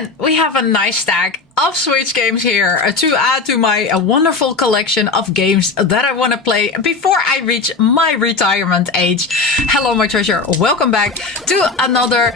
And we have a nice stack of Switch games here to add to my wonderful collection of games that I want to play before I reach my retirement age. Hello, my treasure. Welcome back to another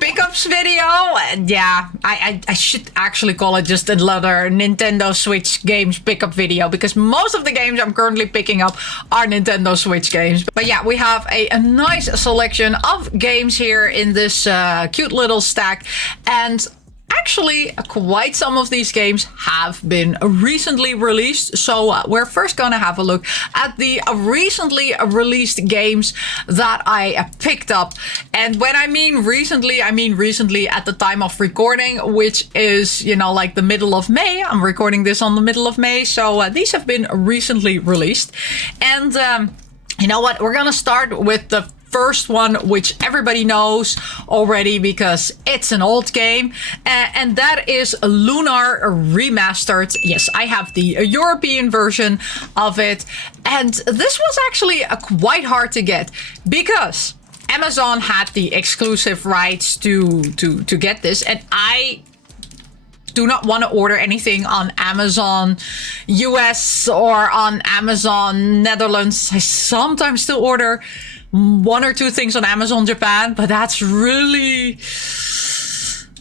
pickups video. And yeah, I should actually call it just another Nintendo Switch games pickup video, because most of the games I'm currently picking up are Nintendo Switch games. But yeah, we have a nice selection of games here in this cute little stack. And actually, quite some of these games have been recently released. So we're first going to have a look at the recently released games that I picked up. And when I mean recently at the time of recording, which is, you know, like the middle of May. I'm recording this on the middle of May. So these have been recently released. And you know what? We're going to start with the first one, which everybody knows already because it's an old game, and that is Lunar Remastered. Yes, I have the European version of it, and this was actually quite hard to get because Amazon had the exclusive rights to get this, and I do not want to order anything on Amazon US or on Amazon Netherlands. I sometimes still order one or two things on Amazon Japan, but that's really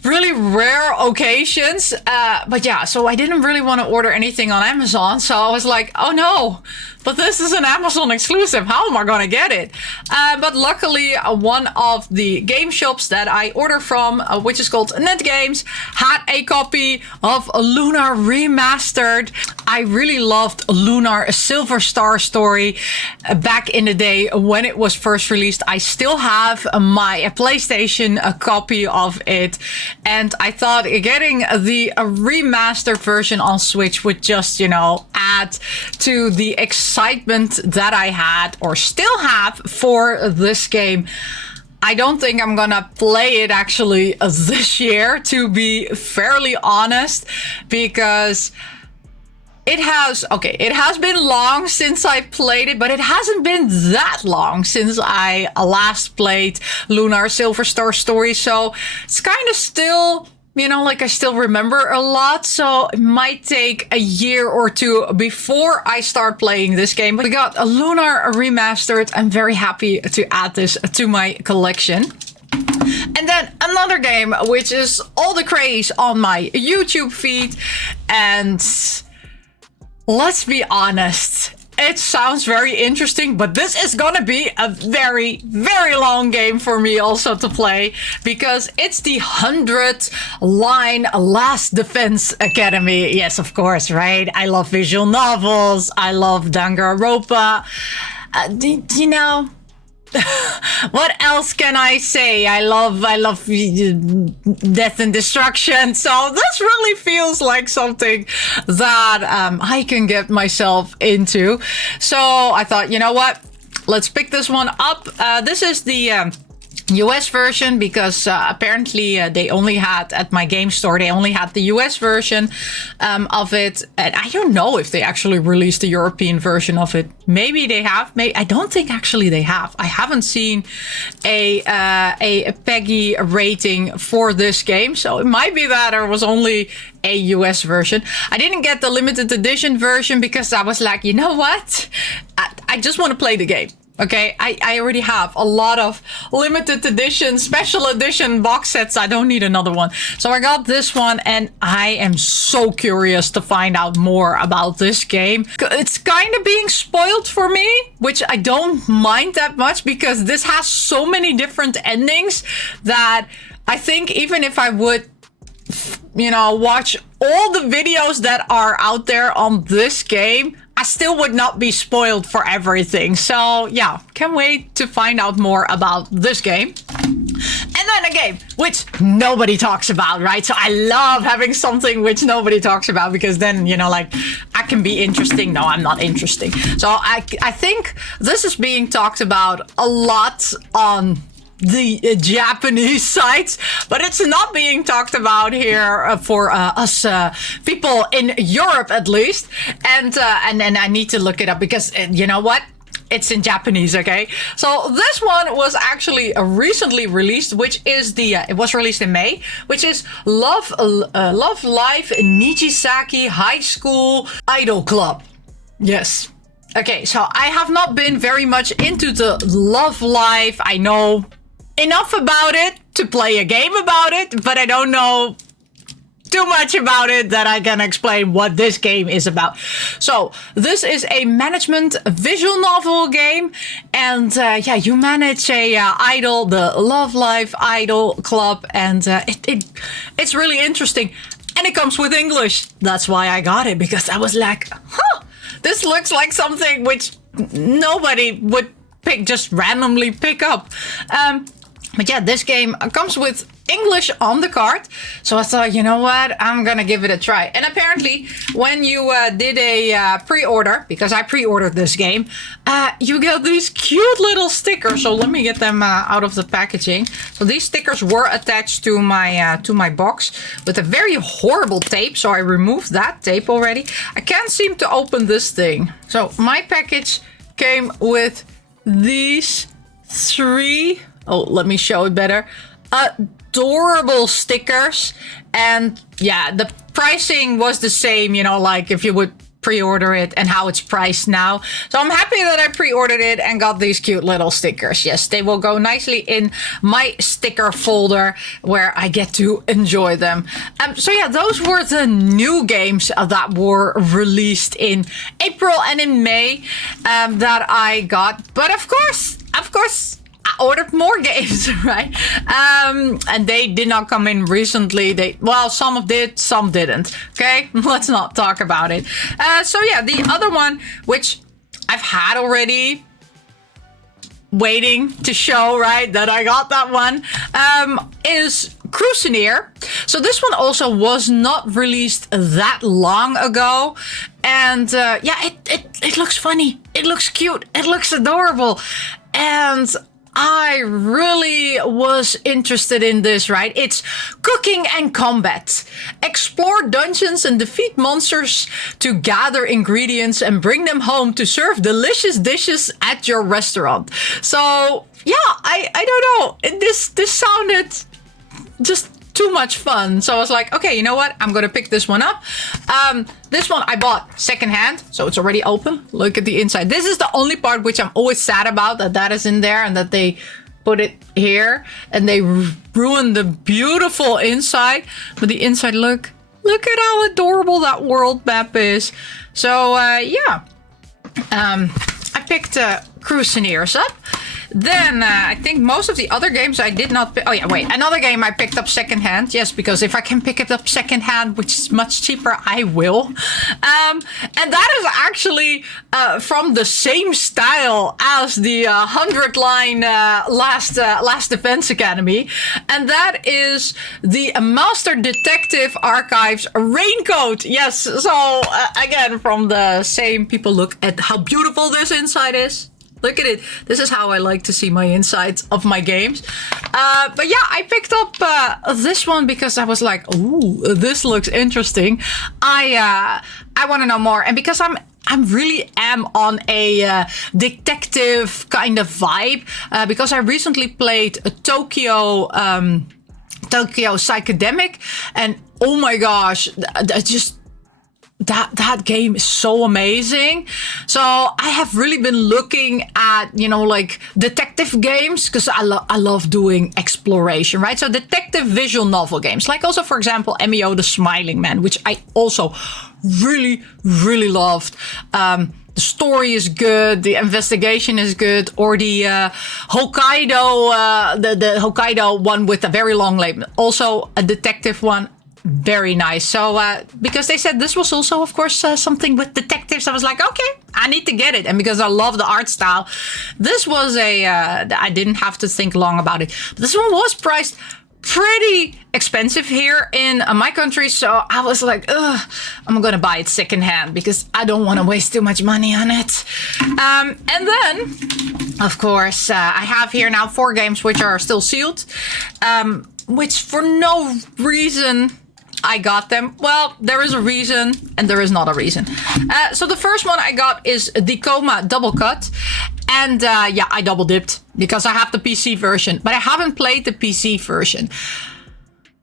rare occasions. But yeah, so I didn't really want to order anything on Amazon. So I was like, oh no, but this is an Amazon exclusive. How am I going to get it? But luckily, one of the game shops that I order from, which is called Net Games, had a copy of Lunar Remastered. I really loved Lunar Silver Star Story back in the day when it was first released. I still have my PlayStation copy of it. And I thought getting the remastered version on Switch would just, you know, add to the excitement that I had or still have for this game. I don't think I'm gonna play it actually this year, to be fairly honest, because it has been long since I played it, but it hasn't been that long since I last played Lunar Silver Star Story. So it's kind of still, you know, like I still remember a lot. So it might take a year or two before I start playing this game. But we got a Lunar Remastered. I'm very happy to add this to my collection. And then another game, which is all the craze on my YouTube feed. And let's be honest, it sounds very interesting, but this is gonna be a very, very long game for me also to play, because it's the 100th line Last Defense Academy. Yes, of course, right? I love visual novels. I love Danganronpa. You know, what else can I say? I love death and destruction. So this really feels like something that I can get myself into. So I thought, you know what? Let's pick this one up. This is the US version, because apparently they only had, at my game store, they only had the US version of it. And I don't know if they actually released the European version of it. Maybe they have. I don't think actually they have. I haven't seen a PEGI rating for this game. So it might be that there was only a US version. I didn't get the limited edition version because I was like, you know what? I just want to play the game. Okay, I already have a lot of limited edition, special edition box sets. I don't need another one. So I got this one, and I am so curious to find out more about this game. It's kind of being spoiled for me, which I don't mind that much, because this has so many different endings that I think even if I would, you know, watch all the videos that are out there on this game, I still would not be spoiled for everything. So yeah, can't wait to find out more about this game. And then a game which nobody talks about, right? So I love having something which nobody talks about, because then, you know, like, I can be interesting. No, I'm not interesting. So I think this is being talked about a lot on the Japanese sites, but it's not being talked about here for us people in Europe, at least. And then I need to look it up, because you know what? it's in Japanese, okay? So this one was actually recently released, which is it was released in May, which is Love Life in Nijisaki High School Idol Club. Yes. Okay, so I have not been very much into the love life. I know enough about it to play a game about it, but I don't know too much about it that I can explain what this game is about. So this is a management visual novel game, and yeah, you manage a idol, the Love Life Idol Club, and it's really interesting, and it comes with English. That's why I got it, because I was like, huh, this looks like something which nobody would just randomly pick up. But yeah, this game comes with English on the card. So I thought, you know what? I'm going to give it a try. And apparently, when you did a pre-order, because I pre-ordered this game, you get these cute little stickers. So let me get them out of the packaging. So these stickers were attached to my box with a very horrible tape. So I removed that tape already. I can't seem to open this thing. So my package came with these 3... Oh, let me show it better. Adorable stickers. And yeah, the pricing was the same, you know, like if you would pre-order it and how it's priced now. So I'm happy that I pre-ordered it and got these cute little stickers. Yes, they will go nicely in my sticker folder where I get to enjoy them. So yeah, those were the new games that were released in April and in May that I got. But of course, I ordered more games, right? And they did not come in recently. Well, some did, some didn't. Okay, let's not talk about it. So yeah, the other one, which I've had already, waiting to show, right, that I got that one, is Cruineers. So this one also was not released that long ago. And yeah, it looks funny. It looks cute. It looks adorable. And I really was interested in this, right? It's cooking and combat. Explore dungeons and defeat monsters to gather ingredients and bring them home to serve delicious dishes at your restaurant. So yeah, I don't know. This sounded just too much fun. So I was like, okay, you know what? I'm going to pick this one up. This one I bought secondhand, so it's already open. Look at the inside. This is the only part which I'm always sad about, that is in there and that they put it here and they ruined the beautiful inside. But the inside, look at how adorable that world map is. So yeah, I picked Cruineers up. Then I think most of the other games I did not pick. Oh yeah, wait. Another game I picked up secondhand. Yes, because if I can pick it up secondhand, which is much cheaper, I will. And that is actually from the same style as the 100-line Last Defense Academy. And that is the Master Detective Archives Raincoat. Yes, so again, from the same people. Look at how beautiful this inside is. Look at it. This is how I like to see my insides of my games. But yeah, I picked up this one because I was like, ooh, this looks interesting. I want to know more. And because I'm really on a detective kind of vibe, because I recently played a Tokyo Psychedemic, and oh my gosh, that game is so amazing. So I have really been looking at, you know, like detective games, because I love doing exploration, right? So detective visual novel games, like also, for example, MEO The Smiling Man, which I also really, really loved. The story is good, the investigation is good, or the Hokkaido, the Hokkaido one with a very long name, also a detective one. Very nice. So because they said this was also, of course, something with detectives, I was like, okay, I need to get it. And because I love the art style, this was I didn't have to think long about it. But this one was priced pretty expensive here in my country. So I was like, ugh, I'm going to buy it secondhand because I don't want to waste too much money on it. And then, of course, I have here now 4 games which are still sealed, which for no reason I got them? Well, there is a reason and there is not a reason. So the first one I got is the Doma Double Cut. And yeah, I double dipped because I have the PC version, but I haven't played the PC version.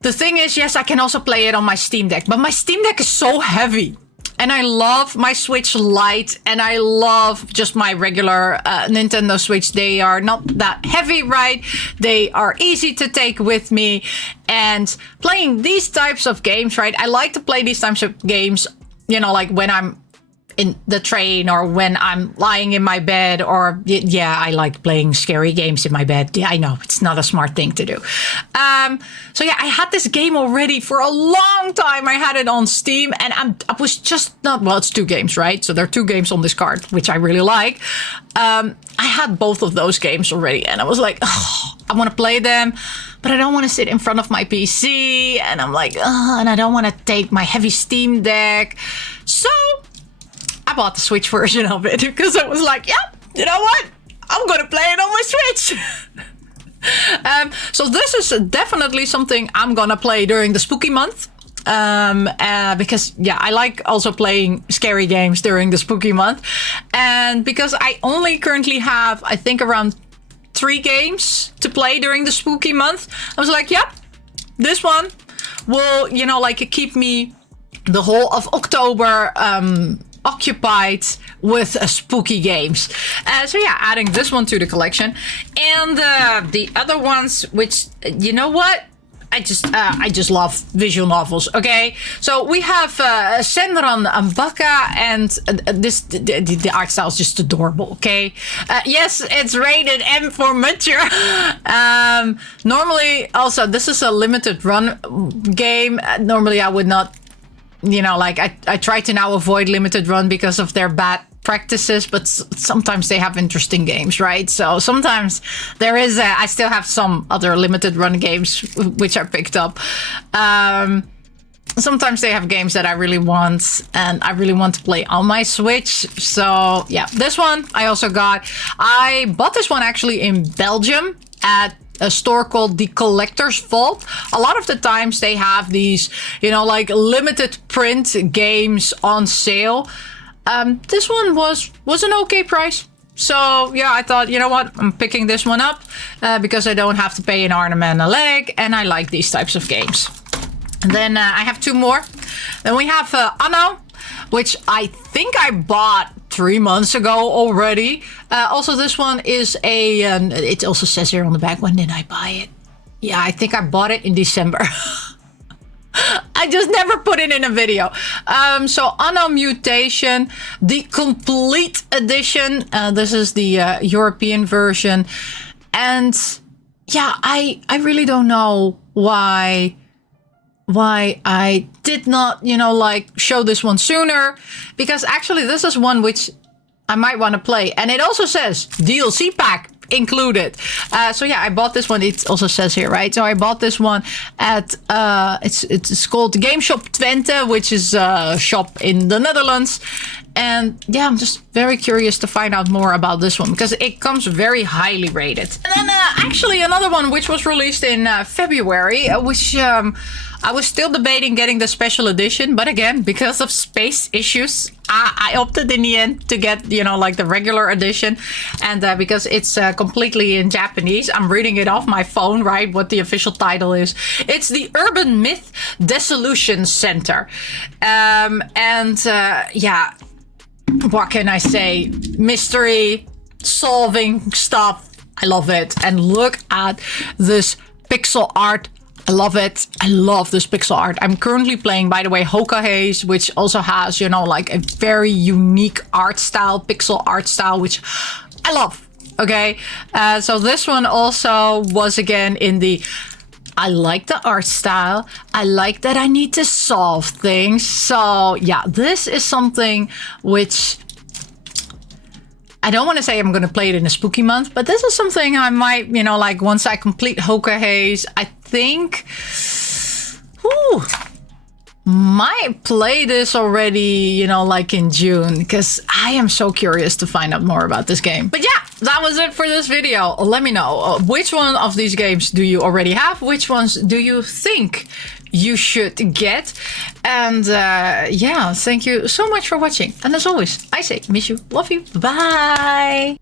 The thing is, yes, I can also play it on my Steam Deck, but my Steam Deck is so heavy. And I love my Switch Lite, and I love just my regular Nintendo Switch. They are not that heavy, right? They are easy to take with me. And playing these types of games, right? I like to play these types of games, you know, like when I'm in the train or when I'm lying in my bed, or yeah, I like playing scary games in my bed. Yeah, I know it's not a smart thing to do. So yeah, I had this game already for a long time. I had it on Steam and I was just not, well, it's 2 games, right? So there are 2 games on this card, which I really like. I had both of those games already and I was like, oh, I want to play them, but I don't want to sit in front of my PC. And I'm like, oh, and I don't want to take my heavy Steam Deck. So I bought the Switch version of it because I was like, yeah, you know what? I'm going to play it on my Switch. So this is definitely something I'm going to play during the spooky month. Because, yeah, I like also playing scary games during the spooky month. And because I only currently have, I think, around 3 games to play during the spooky month, I was like, yep, this one will, you know, like keep me the whole of October occupied with spooky games. So yeah, adding this one to the collection. And the other ones, which, you know what? I just love visual novels, okay? So we have Senron Bucka, and the art style is just adorable, okay? Yes, it's rated M for mature. Normally, also, this is a limited run game. Normally, I would not, you know, like I try to now avoid limited run because of their bad practices, but sometimes they have interesting games, right? So sometimes there is I still have some other limited run games which I picked up. Sometimes they have games that I really want and I really want to play on my Switch. So yeah, this one I also got. I bought this one actually in Belgium at a store called The Collector's Vault. A lot of the times they have these, you know, like limited print games on sale. This one was an okay price. So yeah, I thought, you know what, I'm picking this one up because I don't have to pay an arm and a leg, and I like these types of games. And then I have 2 more. Then we have Anno, which I think I bought 3 months ago already. Also, this one is a, it also says here on the back, when did I buy it? Yeah, I think I bought it in December. I just never put it in a video. So Anno Mutation, the complete edition. This is the European version. And yeah, I really don't know why I did not, you know, like show this one sooner, because actually this is one which I might want to play. And it also says DLC pack included. So yeah, I bought this one. It also says here, right? So I bought this one at, it's called Game Shop Twente, which is a shop in the Netherlands. And yeah, I'm just very curious to find out more about this one because it comes very highly rated. And then actually another one which was released in February, which I was still debating getting the special edition, but again, because of space issues, I opted in the end to get, you know, like the regular edition. And because it's completely in Japanese, I'm reading it off my phone, right? What the official title is. It's the Urban Myth Desolution Center. Yeah, what can I say? Mystery, solving stuff. I love it. And look at this pixel art. I love it. I love this pixel art. I'm currently playing, by the way, Hoka Haze, which also has, you know, like a very unique art style, pixel art style, which I love. Okay. So this one also was again in the, I like the art style. I like that I need to solve things. So yeah, this is something which I don't want to say I'm going to play it in a spooky month, but this is something I might, you know, like once I complete Hoka Haze, I think, might play this already, you know, like in June, because I am so curious to find out more about this game. But yeah, that was it for this video. Let me know which one of these games do you already have? Which ones do you think you should get? And yeah, thank you so much for watching. And as always, I say, miss you, love you, bye.